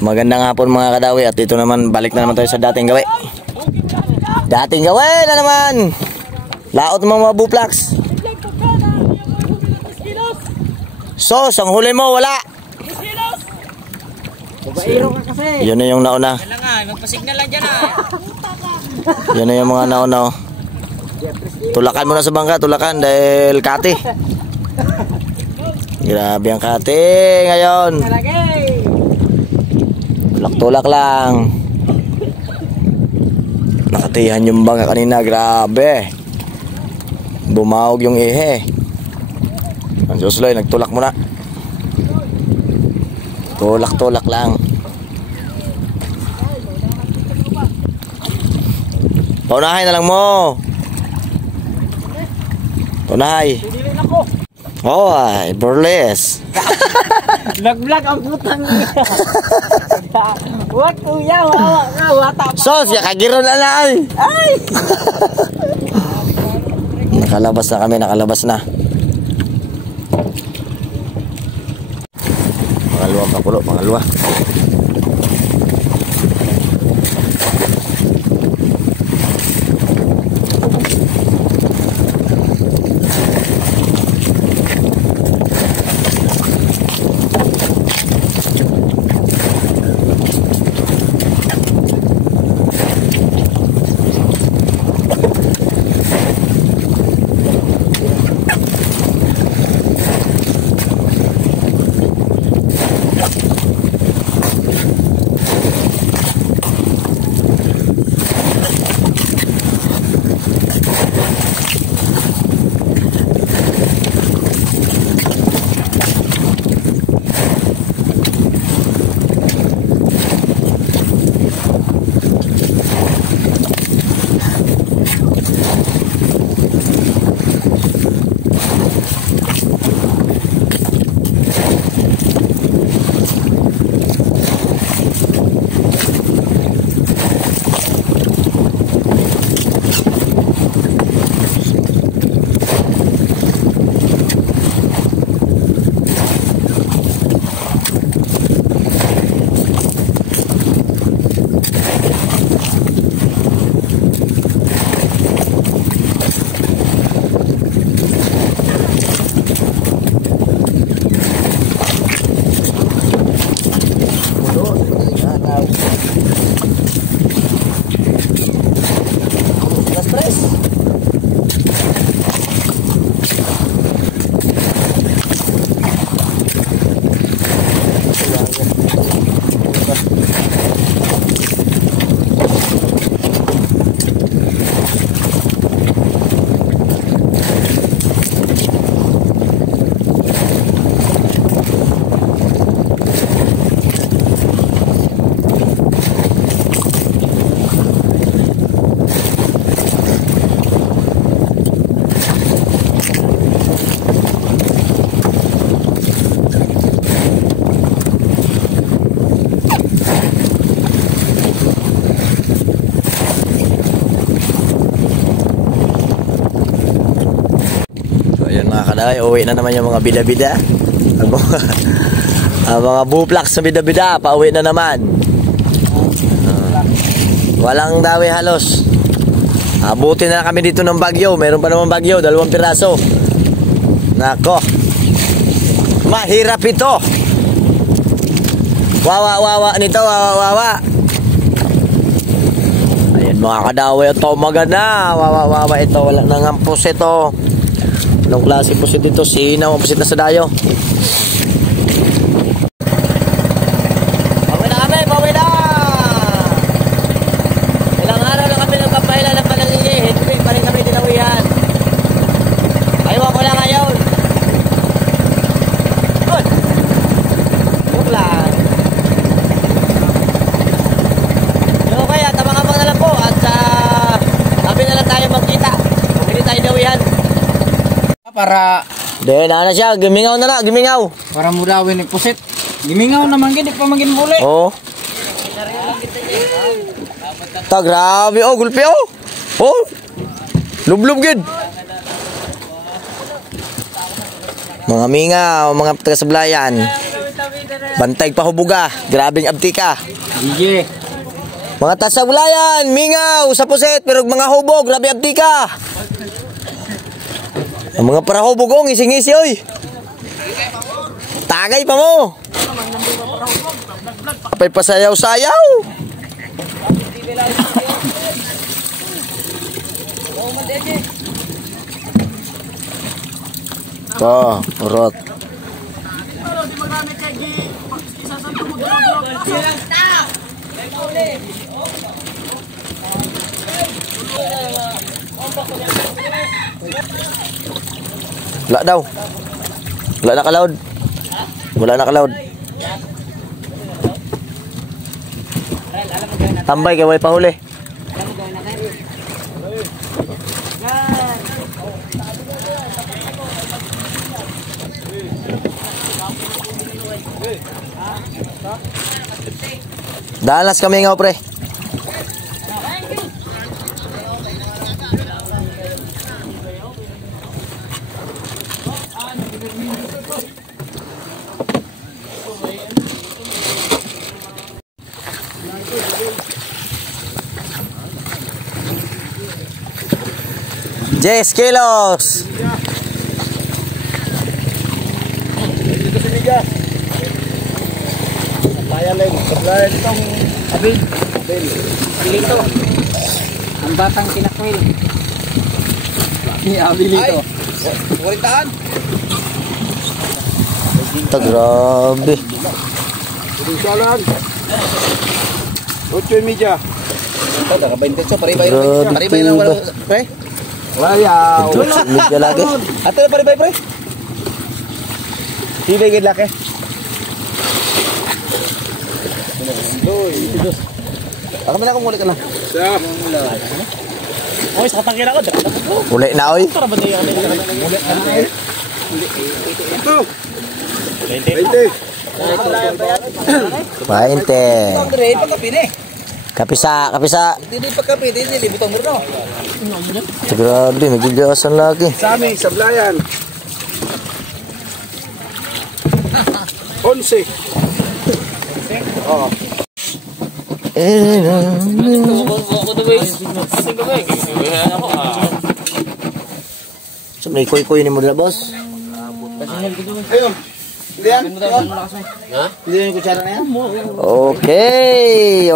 Magandang hapon mga kadawi, at ito naman balik na naman tayo sa dating gawi. Dating gawi na naman. Laot mga buplax. Sos, ang huli mo wala. Yun na yung nauna. Magpasignal lang dyan Yan na yung mga nauna. Tulakan mo na sa bangka, tulakan dahil kati. Grabe ang kati ngayon. Tulak-tulak lang. Nakatihan yung bangka kanina, grabe. Bumawag yung ihe. Ang Josloy, nagtulak muna. Tulak-tulak lang. Paunahay na lang mo. Paunahay. Oh, ay, burles. Vlog-vlog ang putang niya. What kuya, wawa ka, wata pa. Sos, yakagiro na lang. Ay! Nakalabas na kami, nakalabas na. Pangalawa, pakulo, pangalawa. Ay, uwi na naman yung mga bida-bida. Ang mga buplax sa bida-bida, pauwi na naman. Walang dawi halos. Abuti na kami dito ng bagyo. Meron pa naman bagyo, 2 piraso. Nako. Mahirap ito. Wawa nito, wawa. Ayan mga kadawi, ito maganda. Wawa ito, wala nang ampus ito. Anong klase po siya dito? Sinaw ang pusit na sa dayo. Pauwi na kami, pauwi na! Ilang araw na kami nagpapahilan ng panangili. Hindi pa rin kami dinawihan. Ayaw ko lang ngayon. Good! Good lang. Yung kaya, tamang-amang na lang po. At sabi na lang tayo magkita. Kung hindi tayo dawihan. Para dahil na siya, gimingaw na na, gimingaw. Para mudawin ni pusit. Gimingaw naman gid, pa magin muli. Oo. Ta grabe oh, gulpi oh. Oh. Lublub gid. Mga mingaw, mga taga-sablayan. Bantay pa hubuga. Grabing abtika. DJ. Mga tasawlayan, mingaw sa puset, pero mga hubog, grabe abtika. Ang mga parahubogong, ising-isi, oy. Tagay pa mo. Pay pasayaw-sayaw. Urot. Wala daw. Wala na ka-loud. Wala na ka-loud. Tambay kay way pahuli. Dalas kami nga pre. Yes, kilos. Supplier itong Abil. Abilito. Ang batang kinakwil. Abilito. Kuritaan. Grabe. Salan. 8:30. Ito, naka-20 so, paribay Paribay lang wala, pre. Wayaw. Medyo lagi. Ate, paribay, pre. Hibay gid laki. Ako na kung muli ka lang. Sa. Oy, sa katangkira ko. Uli na oy. Para ba tayo ano? Ito. 20. 20. Pagkapini. Kapisa. Hindi pagkapini, hindi libutang mo no. Grabe, magigasan lagi. Sa amin, sablayan. 11. Oh. So, may koy-koy ni mo dala, boss. Ayun. Hindi yan. Hindi yan yung kutsara na yan. Okay.